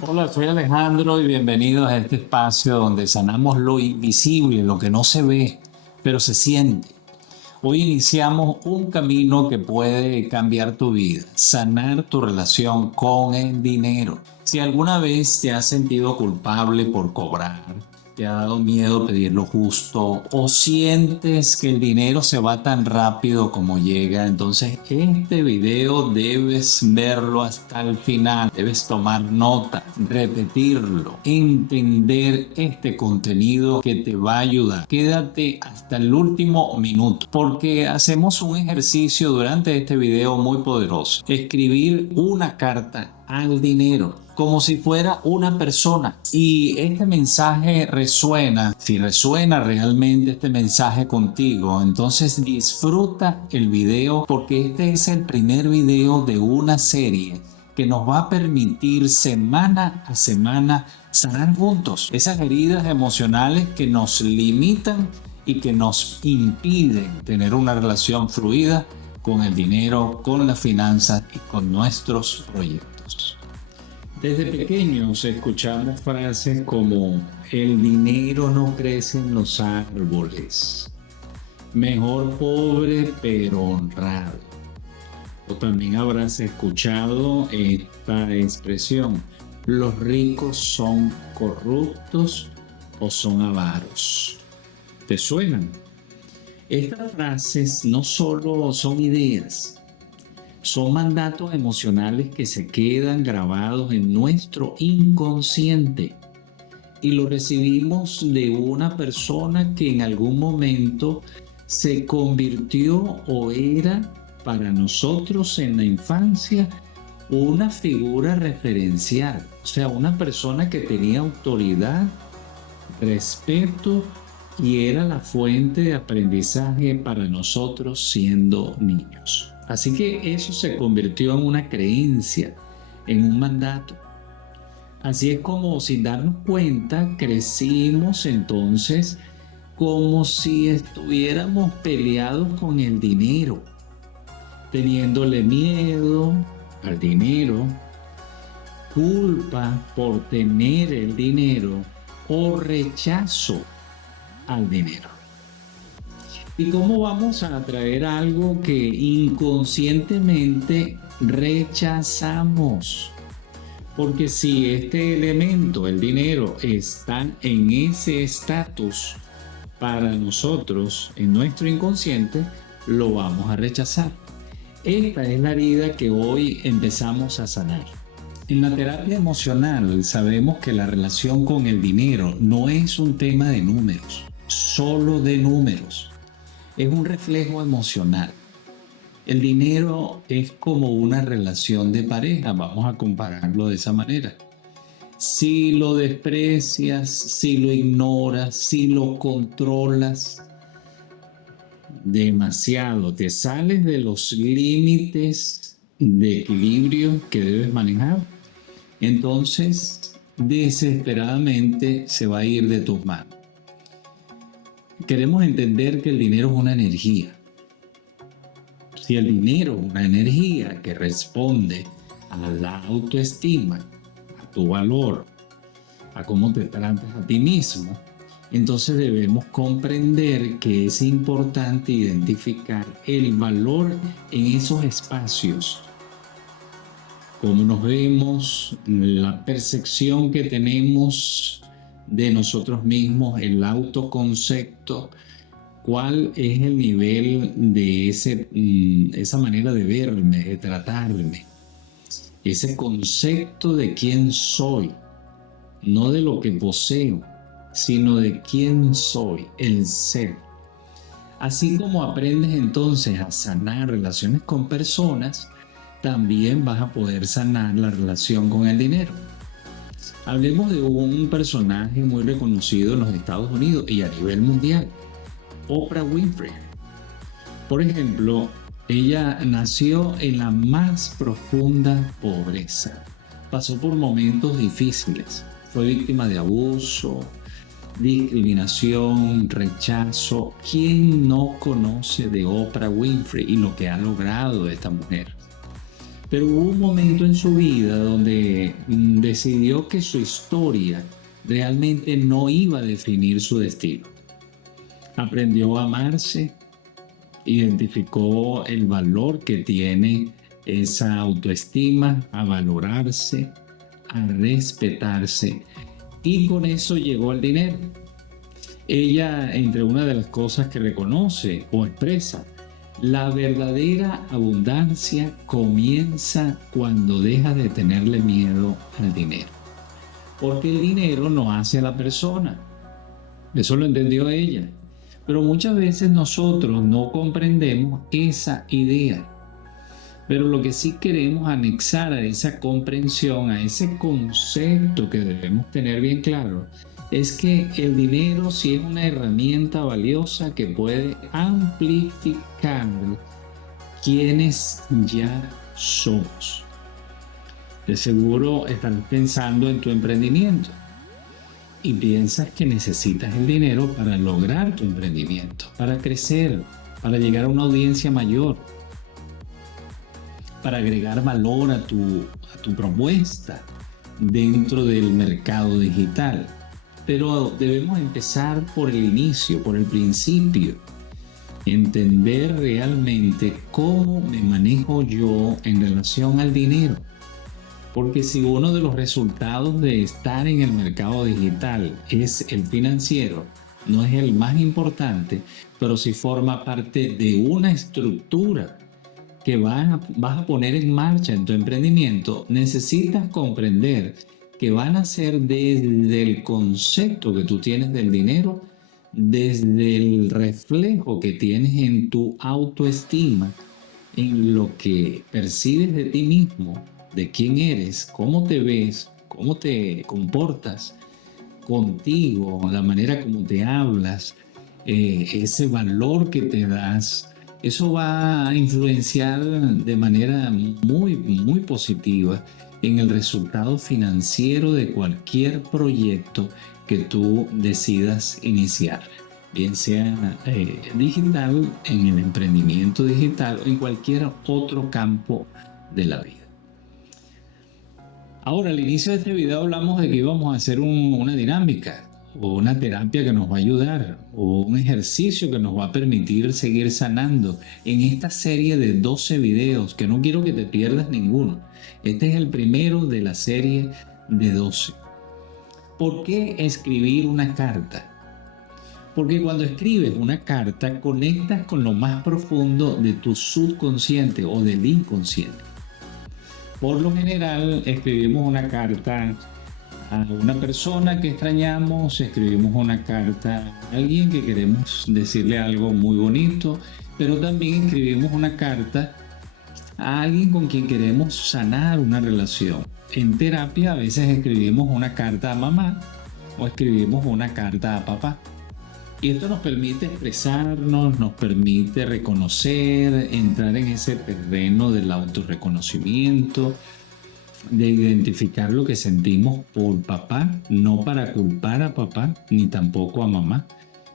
Hola, soy Alejandro y bienvenidos a este espacio donde sanamos lo invisible, lo que no se ve, pero se siente. Hoy iniciamos un camino que puede cambiar tu vida, sanar tu relación con el dinero. Si alguna vez te has sentido culpable por cobrar, te ha dado miedo pedir lo justo o sientes que el dinero se va tan rápido como llega, entonces este video debes verlo hasta el final, debes tomar nota, repetirlo, entender este contenido que te va a ayudar. Quédate hasta el último minuto porque hacemos un ejercicio durante este video muy poderoso. Escribir una carta al dinero como si fuera una persona. Y este mensaje resuena, si resuena realmente este mensaje contigo, entonces disfruta el video porque este es el primer video de una serie que nos va a permitir semana a semana sanar juntos esas heridas emocionales que nos limitan y que nos impiden tener una relación fluida con el dinero, con las finanzas y con nuestros proyectos. Desde pequeños escuchamos frases como el dinero no crece en los árboles, mejor pobre pero honrado. O también habrás escuchado esta expresión, los ricos son corruptos o son avaros. ¿Te suenan? Estas frases no solo son ideas, son mandatos emocionales que se quedan grabados en nuestro inconsciente y lo recibimos de una persona que en algún momento se convirtió o era para nosotros en la infancia una figura referencial, o sea, una persona que tenía autoridad, respeto y era la fuente de aprendizaje para nosotros siendo niños. Así que eso se convirtió en una creencia, en un mandato. Así es como sin darnos cuenta crecimos entonces como si estuviéramos peleados con el dinero, teniéndole miedo al dinero, culpa por tener el dinero o rechazo al dinero. ¿Y cómo vamos a atraer algo que inconscientemente rechazamos? Porque si este elemento, el dinero, está en ese estatus para nosotros, en nuestro inconsciente, lo vamos a rechazar. Esta es la herida que hoy empezamos a sanar. En la terapia emocional sabemos que la relación con el dinero no es un tema de números, solo de números. Es un reflejo emocional. El dinero es como una relación de pareja, vamos a compararlo de esa manera. Si lo desprecias, si lo ignoras, si lo controlas demasiado, te sales de los límites de equilibrio que debes manejar, entonces desesperadamente se va a ir de tus manos. Queremos entender que el dinero es una energía. Si el dinero es una energía que responde a la autoestima, a tu valor, a cómo te tratas a ti mismo, entonces debemos comprender que es importante identificar el valor en esos espacios. Cómo nos vemos, la percepción que tenemos de nosotros mismos, el autoconcepto, cuál es el nivel de esa manera de verme, de tratarme, ese concepto de quién soy, no de lo que poseo, sino de quién soy, el ser. Así como aprendes entonces a sanar relaciones con personas, también vas a poder sanar la relación con el dinero. Hablemos de un personaje muy reconocido en los Estados Unidos y a nivel mundial, Oprah Winfrey. Por ejemplo, ella nació en la más profunda pobreza. Pasó por momentos difíciles. Fue víctima de abuso, discriminación, rechazo. ¿Quién no conoce de Oprah Winfrey y lo que ha logrado esta mujer? pero hubo un momento en su vida donde decidió que su historia realmente no iba a definir su destino. Aprendió a amarse, identificó el valor que tiene esa autoestima, a valorarse, a respetarse, y con eso llegó al dinero. Ella, entre una de las cosas que reconoce o expresa, la verdadera abundancia comienza cuando dejas de tenerle miedo al dinero. Porque el dinero no hace a la persona. Eso lo entendió ella. Pero muchas veces nosotros no comprendemos esa idea. Pero lo que sí queremos anexar a esa comprensión, a ese concepto que debemos tener bien claro, es que el dinero sí es una herramienta valiosa que puede amplificar quienes ya somos. De seguro estarás pensando en tu emprendimiento y piensas que necesitas el dinero para lograr tu emprendimiento, para crecer, para llegar a una audiencia mayor, para agregar valor a tu propuesta dentro del mercado digital. Pero debemos empezar por el inicio, por el principio. Entender realmente cómo me manejo yo en relación al dinero. Porque si uno de los resultados de estar en el mercado digital es el financiero, no es el más importante, pero si forma parte de una estructura que vas a poner en marcha en tu emprendimiento, necesitas comprender que van a ser desde el concepto que tú tienes del dinero, desde el reflejo que tienes en tu autoestima, en lo que percibes de ti mismo, de quién eres, cómo te ves, cómo te comportas contigo, la manera como te hablas, ese valor que te das. Eso va a influenciar de manera muy, muy positiva en el resultado financiero de cualquier proyecto que tú decidas iniciar, bien sea digital, en el emprendimiento digital o en cualquier otro campo de la vida. Ahora, al inicio de este video hablamos de que íbamos a hacer una dinámica o una terapia que nos va a ayudar o un ejercicio que nos va a permitir seguir sanando en esta serie de 12 videos que no quiero que te pierdas ninguno. Este es el primero de la serie de 12. ¿Por qué escribir una carta? Porque cuando escribes una carta conectas con lo más profundo de tu subconsciente o del inconsciente. Por lo general escribimos una carta a una persona que extrañamos, escribimos una carta a alguien que queremos decirle algo muy bonito, pero también escribimos una carta a alguien con quien queremos sanar una relación. En terapia a veces escribimos una carta a mamá o escribimos una carta a papá. Y esto nos permite expresarnos, nos permite reconocer, entrar en ese terreno del autorreconocimiento, de identificar lo que sentimos por papá, no para culpar a papá ni tampoco a mamá,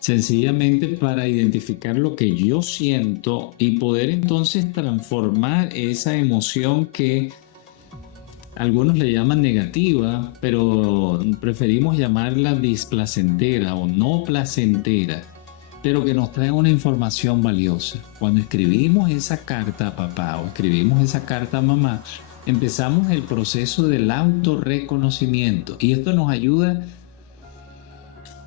sencillamente para identificar lo que yo siento y poder entonces transformar esa emoción que algunos le llaman negativa, pero preferimos llamarla displacentera o no placentera, pero que nos trae una información valiosa. Cuando escribimos esa carta a papá o escribimos esa carta a mamá, empezamos el proceso del autorreconocimiento y esto nos ayuda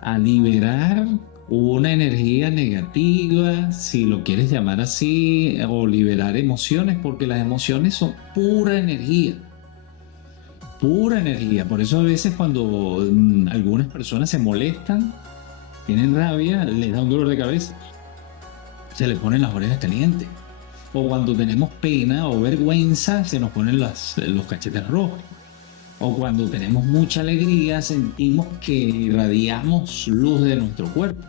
a liberar una energía negativa, si lo quieres llamar así, o liberar emociones, porque las emociones son pura energía. Pura energía. Por eso a veces cuando algunas personas se molestan, tienen rabia, les da un dolor de cabeza, se les ponen las orejas calientes. O cuando tenemos pena o vergüenza, se nos ponen los cachetes rojos. O cuando tenemos mucha alegría, sentimos que irradiamos luz de nuestro cuerpo.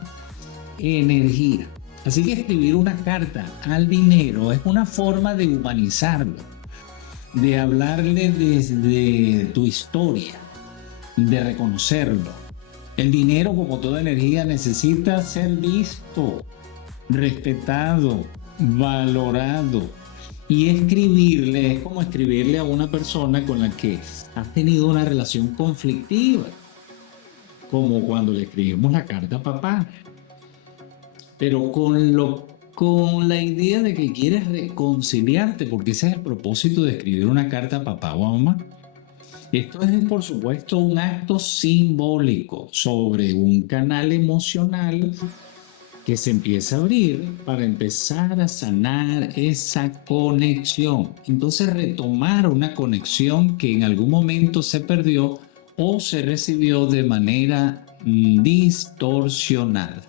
Energía. Así que escribir una carta al dinero es una forma de humanizarlo, de hablarle desde tu historia, de reconocerlo. El dinero, como toda energía, necesita ser visto, respetado, valorado. Y escribirle es como escribirle a una persona con la que has tenido una relación conflictiva, como cuando le escribimos la carta a papá, pero con la idea de que quieres reconciliarte, porque ese es el propósito de escribir una carta a papá o a mamá. Esto es, por supuesto, un acto simbólico sobre un canal emocional que se empieza a abrir para empezar a sanar esa conexión. Entonces retomar una conexión que en algún momento se perdió o se recibió de manera distorsionada.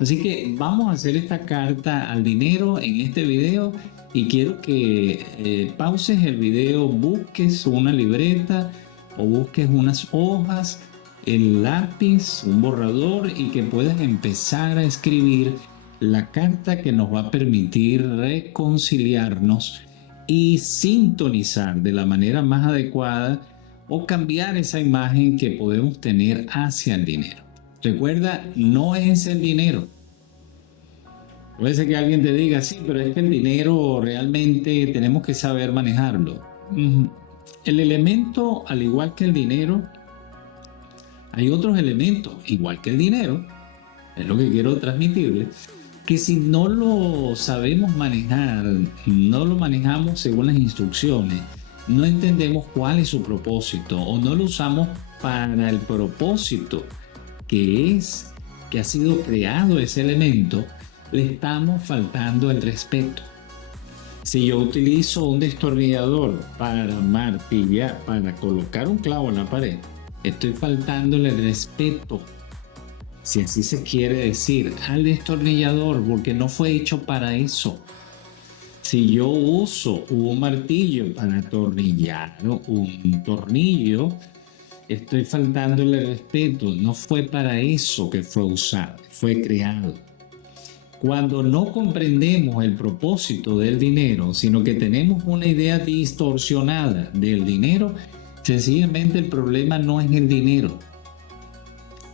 Así que vamos a hacer esta carta al dinero en este video y quiero que pauses el video, busques una libreta o busques unas hojas, el lápiz, un borrador y que puedas empezar a escribir la carta que nos va a permitir reconciliarnos y sintonizar de la manera más adecuada o cambiar esa imagen que podemos tener hacia el dinero. Recuerda, no es el dinero. Puede ser que alguien te diga, sí, pero es que el dinero realmente tenemos que saber manejarlo. El elemento, al igual que el dinero, hay otros elementos, igual que el dinero, es lo que quiero transmitirles, que si no lo sabemos manejar, no lo manejamos según las instrucciones, no entendemos cuál es su propósito o no lo usamos para el propósito que ha sido creado ese elemento, le estamos faltando el respeto. Si yo utilizo un destornillador para martillar, para colocar un clavo en la pared, estoy faltándole el respeto, si así se quiere decir, al destornillador, porque no fue hecho para eso. Si yo uso un martillo para atornillar un tornillo, estoy faltándole el respeto. No fue para eso que fue usado, fue creado. Cuando no comprendemos el propósito del dinero, sino que tenemos una idea distorsionada del dinero, sencillamente el problema no es el dinero.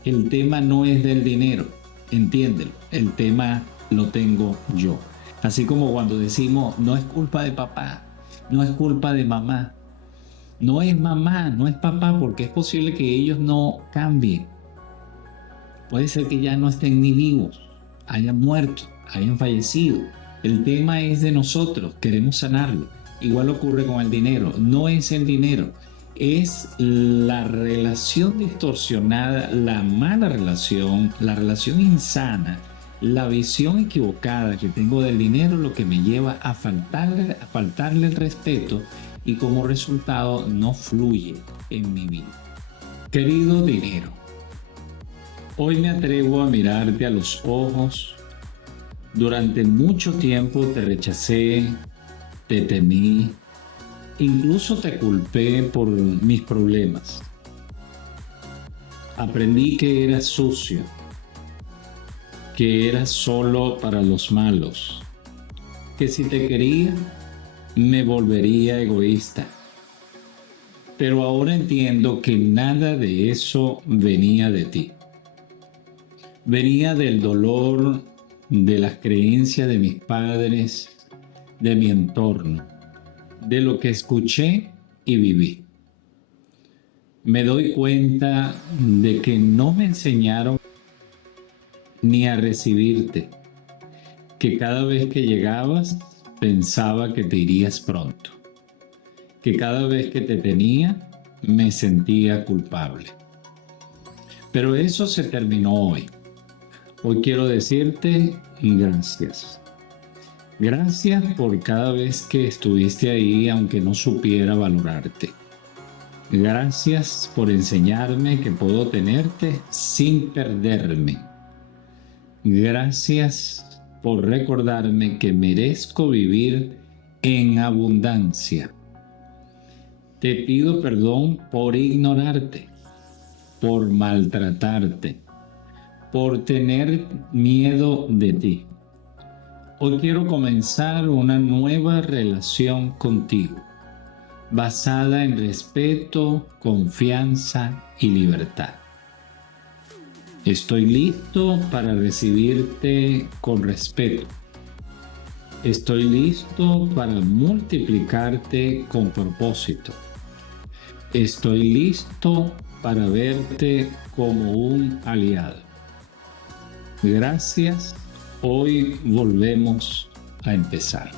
El tema no es del dinero, entiéndelo. El tema lo tengo yo. Así como cuando decimos, no es culpa de papá, no es culpa de mamá. No es mamá, no es papá, porque es posible que ellos no cambien. Puede ser que ya no estén ni vivos, hayan muerto, hayan fallecido. El tema es de nosotros, queremos sanarlo. Igual ocurre con el dinero, no es el dinero, es la relación distorsionada, la mala relación, la relación insana, la visión equivocada que tengo del dinero lo que me lleva a faltarle el respeto y como resultado no fluye en mi vida. Querido dinero, hoy me atrevo a mirarte a los ojos. Durante mucho tiempo te rechacé, te temí, incluso te culpé por mis problemas. Aprendí que eras sucio, que eras solo para los malos, que si te quería, me volvería egoísta. Pero ahora entiendo que nada de eso venía de ti. Venía del dolor, de las creencias de mis padres, de mi entorno, de lo que escuché y viví. Me doy cuenta de que no me enseñaron ni a recibirte, que cada vez que llegabas pensaba que te irías pronto, que cada vez que te tenía me sentía culpable. Pero eso se terminó hoy. Hoy quiero decirte gracias. Gracias por cada vez que estuviste ahí aunque no supiera valorarte. Gracias por enseñarme que puedo tenerte sin perderme. Gracias por recordarme que merezco vivir en abundancia. Te pido perdón por ignorarte, por maltratarte, por tener miedo de ti. Hoy quiero comenzar una nueva relación contigo, basada en respeto, confianza y libertad. Estoy listo para recibirte con respeto, Estoy listo para multiplicarte con propósito. Estoy listo para verte como un aliado. Gracias. Hoy volvemos a empezar.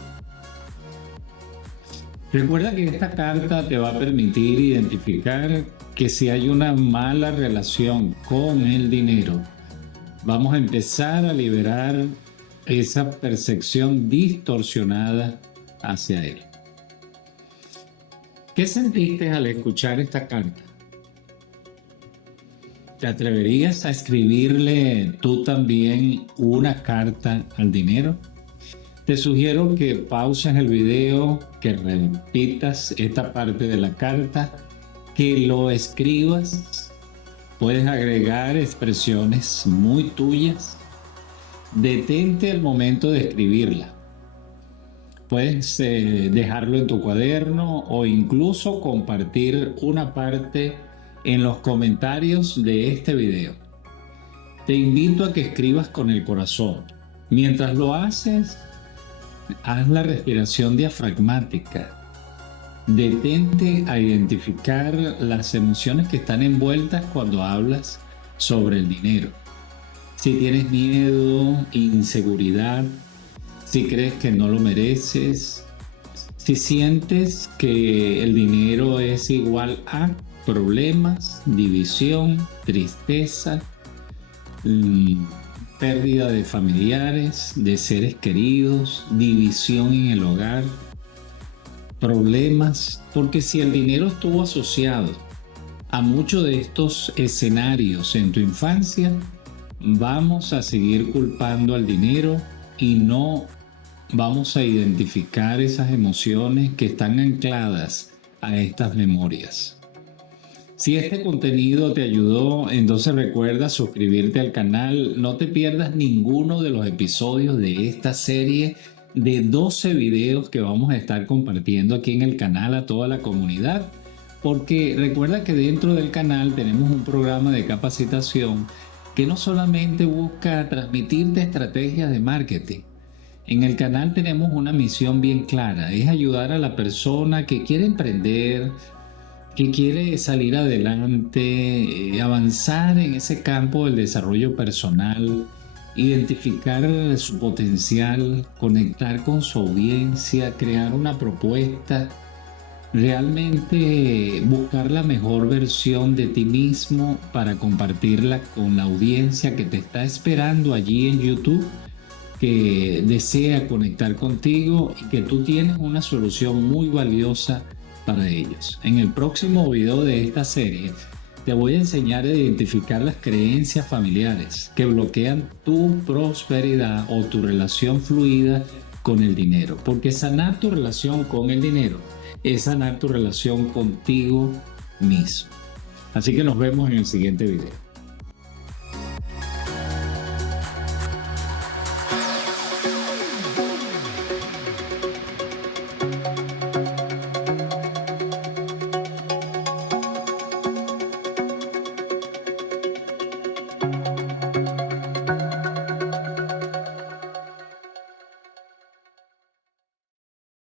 Recuerda que esta carta te va a permitir identificar que si hay una mala relación con el dinero, vamos a empezar a liberar esa percepción distorsionada hacia él. ¿Qué sentiste al escuchar esta carta? ¿Te atreverías a escribirle tú también una carta al dinero? Te sugiero que pauses el video, que repitas esta parte de la carta, que lo escribas. Puedes agregar expresiones muy tuyas. Detente al momento de escribirla. Puedes dejarlo en tu cuaderno o incluso compartir una parte en los comentarios de este video. Te invito a que escribas con el corazón. Mientras lo haces, haz la respiración diafragmática. Detente a identificar las emociones que están envueltas cuando hablas sobre el dinero. Si tienes miedo, inseguridad, si crees que no lo mereces, si sientes que el dinero es igual a problemas, división, tristeza, pérdida de familiares, de seres queridos, división en el hogar, problemas, porque si el dinero estuvo asociado a muchos de estos escenarios en tu infancia, vamos a seguir culpando al dinero y no vamos a identificar esas emociones que están ancladas a estas memorias. Si este contenido te ayudó, entonces recuerda suscribirte al canal. No te pierdas ninguno de los episodios de esta serie de 12 videos que vamos a estar compartiendo aquí en el canal a toda la comunidad. Porque recuerda que dentro del canal tenemos un programa de capacitación que no solamente busca transmitirte estrategias de marketing. En el canal tenemos una misión bien clara, es ayudar a la persona que quiere emprender, que quiere salir adelante, avanzar en ese campo del desarrollo personal, identificar su potencial, conectar con su audiencia, crear una propuesta, realmente buscar la mejor versión de ti mismo para compartirla con la audiencia que te está esperando allí en YouTube, que desea conectar contigo y que tú tienes una solución muy valiosa para ellos. En el próximo video de esta serie te voy a enseñar a identificar las creencias familiares que bloquean tu prosperidad o tu relación fluida con el dinero, porque sanar tu relación con el dinero es sanar tu relación contigo mismo. Así que nos vemos en el siguiente video.